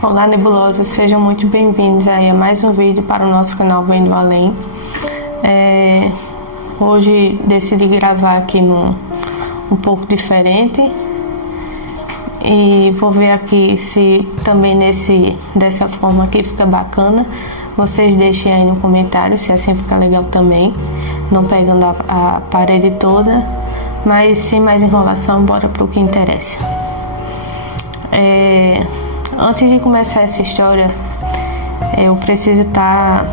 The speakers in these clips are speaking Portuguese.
Olá, nebulosos, sejam muito bem-vindos aí a mais um vídeo para o nosso canal Vendo Além. Hoje decidi gravar aqui um pouco diferente e vou ver aqui se também dessa forma aqui fica bacana. Vocês deixem aí no comentário se assim fica legal também, não pegando a parede toda, mas sem mais enrolação, bora pro que interessa. Antes de começar essa história, eu preciso estar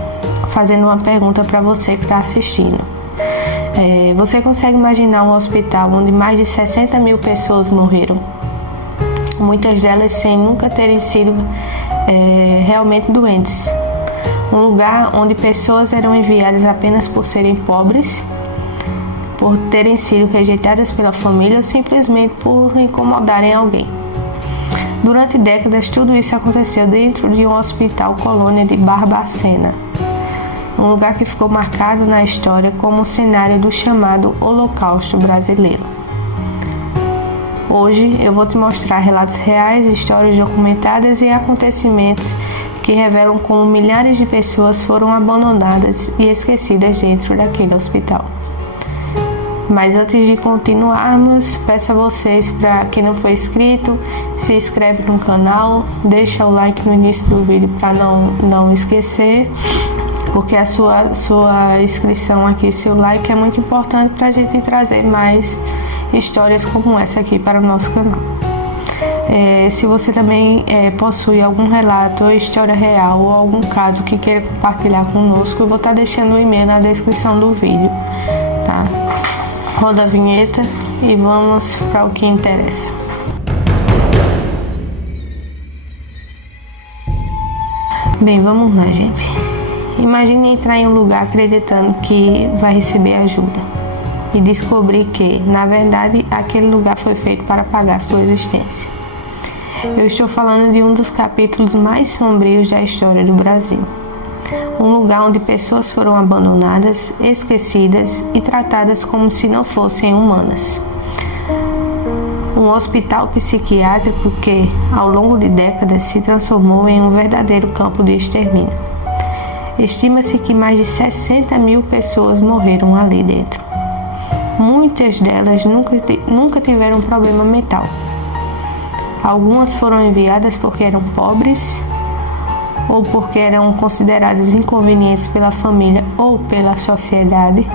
fazendo uma pergunta para você que está assistindo. Você consegue imaginar um hospital onde mais de 60 mil pessoas morreram? Muitas delas sem nunca terem sido realmente doentes. Um lugar onde pessoas eram enviadas apenas por serem pobres, por terem sido rejeitadas pela família ou simplesmente por incomodarem alguém. Durante décadas, tudo isso aconteceu dentro de um hospital colônia de Barbacena, um lugar que ficou marcado na história como um cenário do chamado Holocausto brasileiro. Hoje eu vou te mostrar relatos reais, histórias documentadas e acontecimentos que revelam como milhares de pessoas foram abandonadas e esquecidas dentro daquele hospital. Mas antes de continuarmos, peço a vocês, para quem não for inscrito, se inscreve no canal, deixa o like no início do vídeo para não esquecer, porque a sua inscrição aqui, seu like é muito importante para a gente trazer mais histórias como essa aqui para o nosso canal. Se você também possui algum relato ou história real ou algum caso que queira compartilhar conosco, eu vou estar deixando o e-mail na descrição do vídeo, tá? Roda a vinheta e vamos para o que interessa. Bem, vamos lá, gente. Imagine entrar em um lugar acreditando que vai receber ajuda e descobrir que, na verdade, aquele lugar foi feito para apagar sua existência. Eu estou falando de um dos capítulos mais sombrios da história do Brasil. Um lugar onde pessoas foram abandonadas, esquecidas e tratadas como se não fossem humanas. Um hospital psiquiátrico que, ao longo de décadas, se transformou em um verdadeiro campo de extermínio. Estima-se que mais de 60 mil pessoas morreram ali dentro. Muitas delas nunca tiveram problema mental. Algumas foram enviadas porque eram pobres ou porque eram consideradas inconvenientes pela família ou pela sociedade,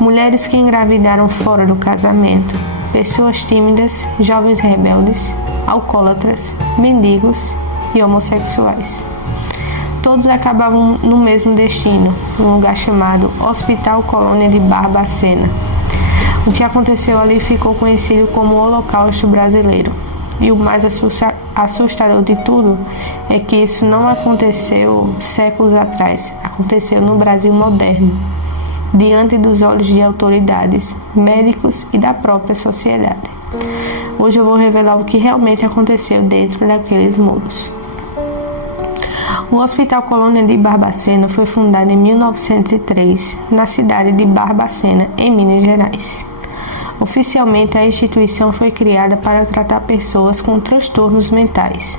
mulheres que engravidaram fora do casamento, pessoas tímidas, jovens rebeldes, alcoólatras, mendigos e homossexuais. Todos acabavam no mesmo destino, um lugar chamado Hospital Colônia de Barbacena. O que aconteceu ali ficou conhecido como o Holocausto brasileiro. E o mais assustador de tudo é que isso não aconteceu séculos atrás, aconteceu no Brasil moderno, diante dos olhos de autoridades, médicos e da própria sociedade. Hoje eu vou revelar o que realmente aconteceu dentro daqueles muros. O Hospital Colônia de Barbacena foi fundado em 1903, na cidade de Barbacena, em Minas Gerais. Oficialmente, a instituição foi criada para tratar pessoas com transtornos mentais.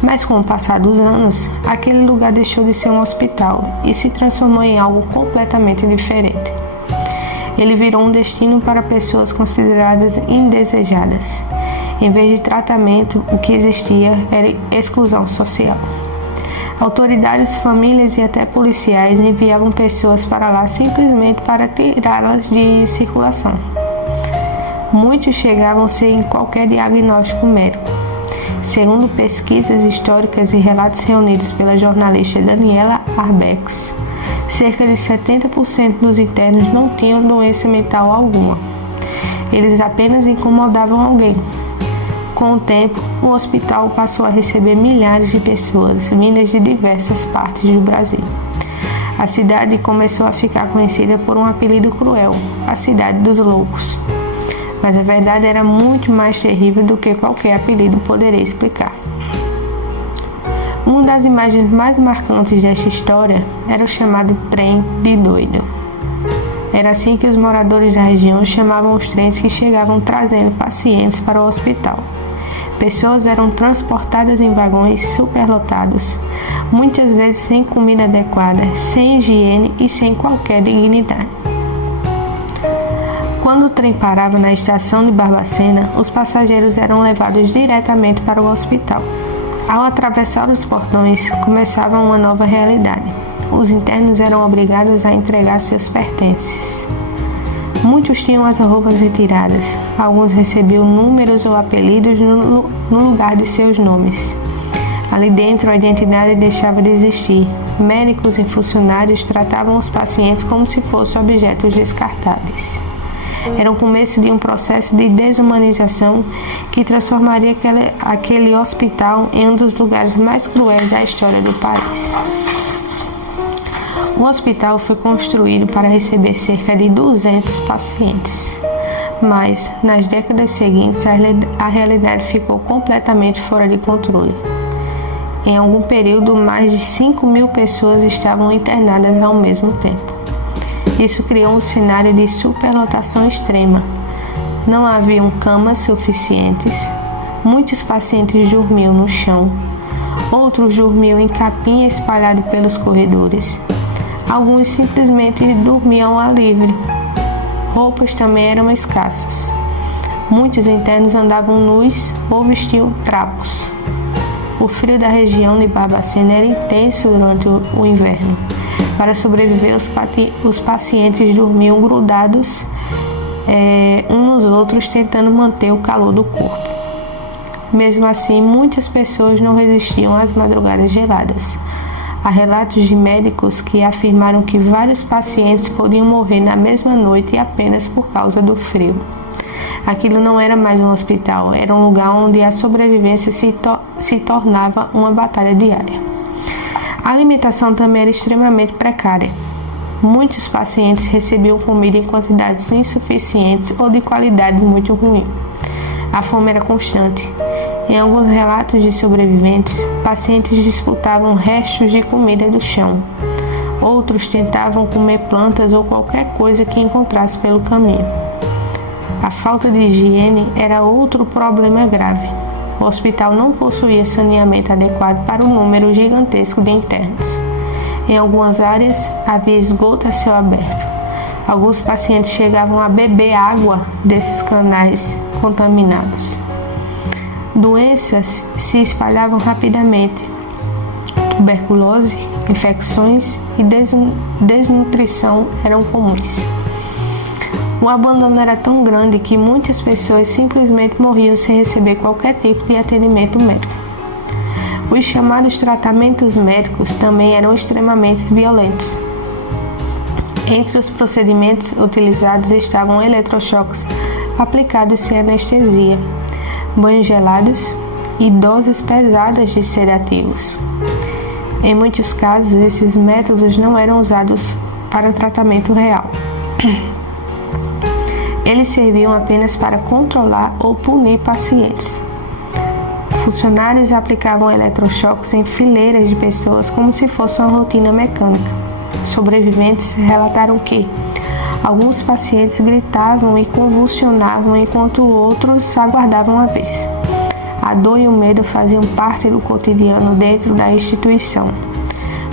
Mas com o passar dos anos, aquele lugar deixou de ser um hospital e se transformou em algo completamente diferente. Ele virou um destino para pessoas consideradas indesejadas. Em vez de tratamento, o que existia era exclusão social. Autoridades, famílias e até policiais enviavam pessoas para lá simplesmente para tirá-las de circulação. Muitos chegavam sem qualquer diagnóstico médico. Segundo pesquisas históricas e relatos reunidos pela jornalista Daniela Arbex, cerca de 70% dos internos não tinham doença mental alguma. Eles apenas incomodavam alguém. Com o tempo, o hospital passou a receber milhares de pessoas vindas de diversas partes do Brasil. A cidade começou a ficar conhecida por um apelido cruel, a Cidade dos Loucos. Mas a verdade era muito mais terrível do que qualquer apelido poderia explicar. Uma das imagens mais marcantes desta história era o chamado trem de doido. Era assim que os moradores da região chamavam os trens que chegavam trazendo pacientes para o hospital. Pessoas eram transportadas em vagões superlotados, muitas vezes sem comida adequada, sem higiene e sem qualquer dignidade. Quando o trem parava na estação de Barbacena, os passageiros eram levados diretamente para o hospital. Ao atravessar os portões, começava uma nova realidade. Os internos eram obrigados a entregar seus pertences. Muitos tinham as roupas retiradas, alguns recebiam números ou apelidos no lugar de seus nomes. Ali dentro, a identidade deixava de existir. Médicos e funcionários tratavam os pacientes como se fossem objetos descartáveis. Era o começo de um processo de desumanização que transformaria aquele hospital em um dos lugares mais cruéis da história do país. O hospital foi construído para receber cerca de 200 pacientes, mas nas décadas seguintes a realidade ficou completamente fora de controle. Em algum período, mais de 5.000 pessoas estavam internadas ao mesmo tempo. Isso criou um cenário de superlotação extrema. Não haviam camas suficientes, muitos pacientes dormiam no chão, outros dormiam em capim espalhado pelos corredores, alguns simplesmente dormiam ao ar livre. Roupas também eram escassas. Muitos internos andavam nus ou vestiam trapos. O frio da região de Barbacena era intenso durante o inverno. Para sobreviver, os pacientes dormiam grudados uns nos outros, tentando manter o calor do corpo. Mesmo assim, muitas pessoas não resistiam às madrugadas geladas. Há relatos de médicos que afirmaram que vários pacientes podiam morrer na mesma noite apenas por causa do frio. Aquilo não era mais um hospital, era um lugar onde a sobrevivência se tornava uma batalha diária. A alimentação também era extremamente precária. Muitos pacientes recebiam comida em quantidades insuficientes ou de qualidade muito ruim. A fome era constante. Em alguns relatos de sobreviventes, pacientes disputavam restos de comida do chão. Outros tentavam comer plantas ou qualquer coisa que encontrasse pelo caminho. A falta de higiene era outro problema grave. O hospital não possuía saneamento adequado para o número gigantesco de internos. Em algumas áreas, havia esgoto a céu aberto. Alguns pacientes chegavam a beber água desses canais contaminados. Doenças se espalhavam rapidamente. Tuberculose, infecções e desnutrição eram comuns. O abandono era tão grande que muitas pessoas simplesmente morriam sem receber qualquer tipo de atendimento médico. Os chamados tratamentos médicos também eram extremamente violentos. Entre os procedimentos utilizados estavam eletrochoques aplicados sem anestesia, banhos gelados e doses pesadas de sedativos. Em muitos casos, esses métodos não eram usados para tratamento real. Eles serviam apenas para controlar ou punir pacientes. Funcionários aplicavam eletrochoques em fileiras de pessoas como se fosse uma rotina mecânica. Sobreviventes relataram que alguns pacientes gritavam e convulsionavam enquanto outros aguardavam a vez. A dor e o medo faziam parte do cotidiano dentro da instituição.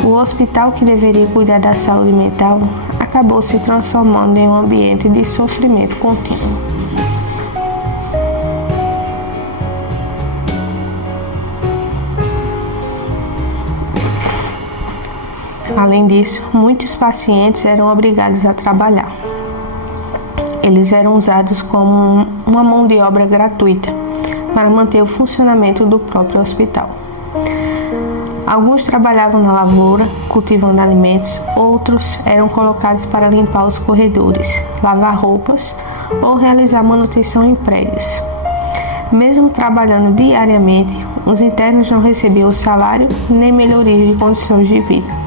O hospital, que deveria cuidar da saúde mental, acabou se transformando em um ambiente de sofrimento contínuo. Além disso, muitos pacientes eram obrigados a trabalhar. Eles eram usados como uma mão de obra gratuita para manter o funcionamento do próprio hospital. Alguns trabalhavam na lavoura, cultivando alimentos, outros eram colocados para limpar os corredores, lavar roupas ou realizar manutenção em prédios. Mesmo trabalhando diariamente, os internos não recebiam salário nem melhoria de condições de vida.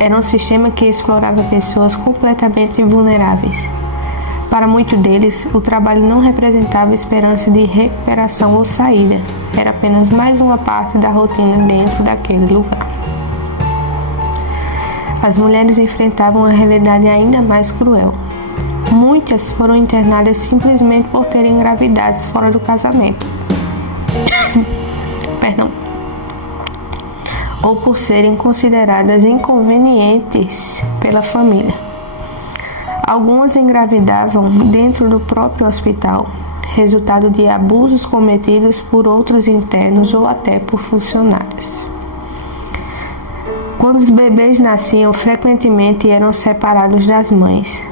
Era um sistema que explorava pessoas completamente vulneráveis. Para muitos deles, o trabalho não representava esperança de recuperação ou saída, era apenas mais uma parte da rotina dentro daquele lugar. As mulheres enfrentavam uma realidade ainda mais cruel. Muitas foram internadas simplesmente por terem engravidado fora do casamento. Perdão. Ou por serem consideradas inconvenientes pela família. Algumas engravidavam dentro do próprio hospital, resultado de abusos cometidos por outros internos ou até por funcionários. Quando os bebês nasciam, frequentemente eram separados das mães.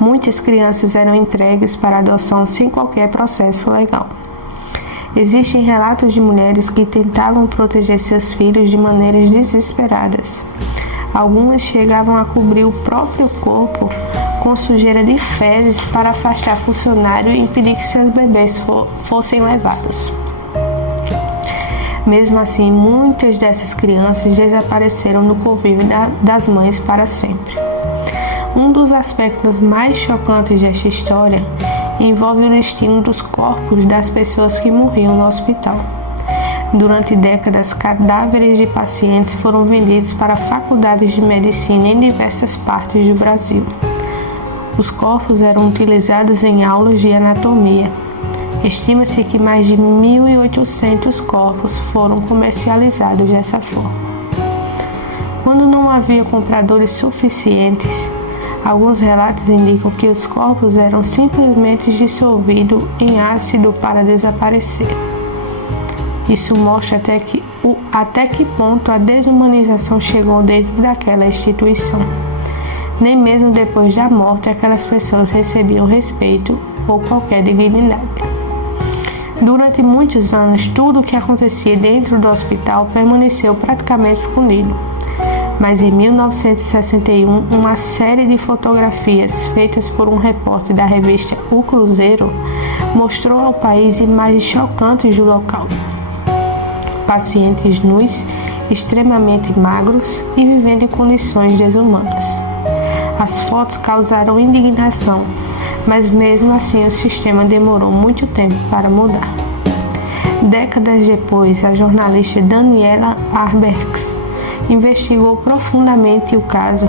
Muitas crianças eram entregues para adoção sem qualquer processo legal. Existem relatos de mulheres que tentavam proteger seus filhos de maneiras desesperadas. Algumas chegavam a cobrir o próprio corpo com sujeira de fezes para afastar funcionário e impedir que seus bebês fossem levados. Mesmo assim, muitas dessas crianças desapareceram do convívio das mães para sempre. Um dos aspectos mais chocantes desta história envolve o destino dos corpos das pessoas que morriam no hospital. Durante décadas, cadáveres de pacientes foram vendidos para faculdades de medicina em diversas partes do Brasil. Os corpos eram utilizados em aulas de anatomia. Estima-se que mais de 1.800 corpos foram comercializados dessa forma. Quando não havia compradores suficientes, alguns relatos indicam que os corpos eram simplesmente dissolvidos em ácido para desaparecer. Isso mostra até que ponto a desumanização chegou dentro daquela instituição. Nem mesmo depois da morte aquelas pessoas recebiam respeito ou qualquer dignidade. Durante muitos anos, tudo o que acontecia dentro do hospital permaneceu praticamente escondido. Mas em 1961, uma série de fotografias feitas por um repórter da revista O Cruzeiro mostrou ao país imagens chocantes do local. Pacientes nus, extremamente magros e vivendo em condições desumanas. As fotos causaram indignação, mas mesmo assim o sistema demorou muito tempo para mudar. Décadas depois, a jornalista Daniela Arberks investigou profundamente o caso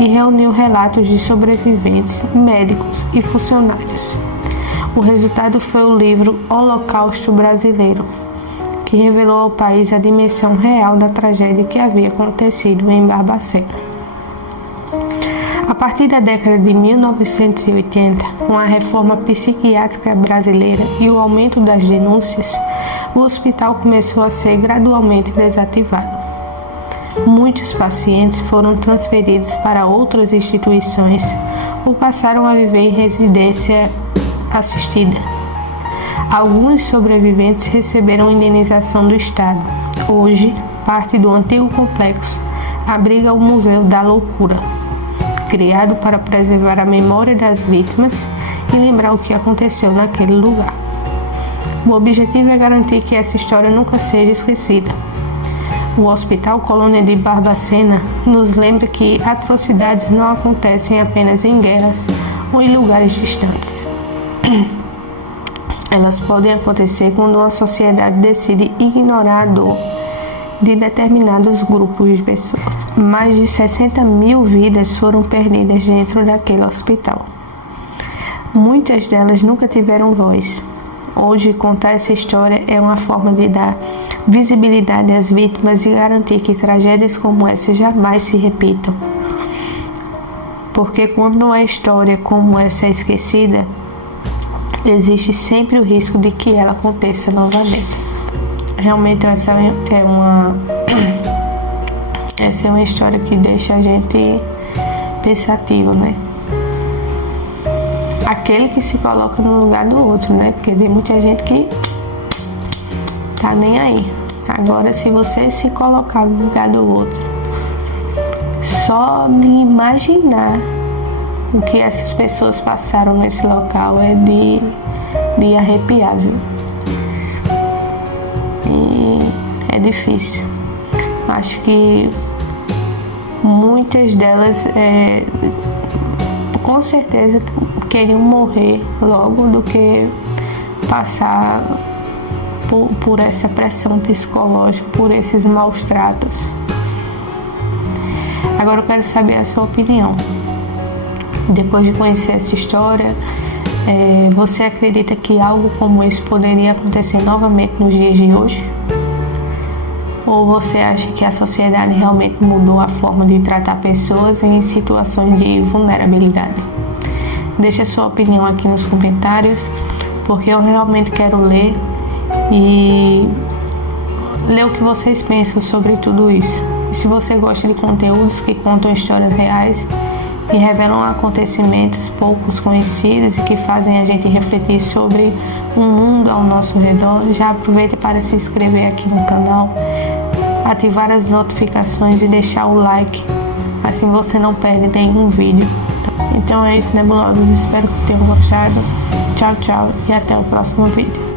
e reuniu relatos de sobreviventes, médicos e funcionários. O resultado foi o livro Holocausto Brasileiro, que revelou ao país a dimensão real da tragédia que havia acontecido em Barbacena. A partir da década de 1980, com a reforma psiquiátrica brasileira e o aumento das denúncias, o hospital começou a ser gradualmente desativado. Muitos pacientes foram transferidos para outras instituições ou passaram a viver em residência assistida. Alguns sobreviventes receberam indenização do Estado. Hoje, parte do antigo complexo abriga o Museu da Loucura, criado para preservar a memória das vítimas e lembrar o que aconteceu naquele lugar. O objetivo é garantir que essa história nunca seja esquecida. O Hospital Colônia de Barbacena nos lembra que atrocidades não acontecem apenas em guerras ou em lugares distantes. Elas podem acontecer quando uma sociedade decide ignorar a dor de determinados grupos de pessoas. Mais de 60 mil vidas foram perdidas dentro daquele hospital. Muitas delas nunca tiveram voz. Hoje, contar essa história é uma forma de dar visibilidade às vítimas e garantir que tragédias como essa jamais se repitam. Porque quando uma história como essa é esquecida, existe sempre o risco de que ela aconteça novamente. Realmente essa é uma história que deixa a gente pensativo, né? Aquele que se coloca no lugar do outro, né? Porque tem muita gente que tá nem aí. Agora, se você se colocar no lugar do outro, só de imaginar o que essas pessoas passaram nesse local é de arrepiar, viu? E é difícil. Acho que muitas delas com certeza queriam morrer logo do que passar por essa pressão psicológica, por esses maus tratos. Agora eu quero saber a sua opinião. Depois de conhecer essa história, você acredita que algo como isso poderia acontecer novamente nos dias de hoje? Ou você acha que a sociedade realmente mudou a forma de tratar pessoas em situações de vulnerabilidade? Deixe a sua opinião aqui nos comentários, porque eu realmente quero ler e ler o que vocês pensam sobre tudo isso. E se você gosta de conteúdos que contam histórias reais e revelam acontecimentos poucos conhecidos e que fazem a gente refletir sobre o mundo ao nosso redor, já aproveite para se inscrever aqui no canal, ativar as notificações e deixar o like, assim você não perde nenhum vídeo. Então é isso, nebulosos, espero que tenham gostado. Tchau, tchau e até o próximo vídeo.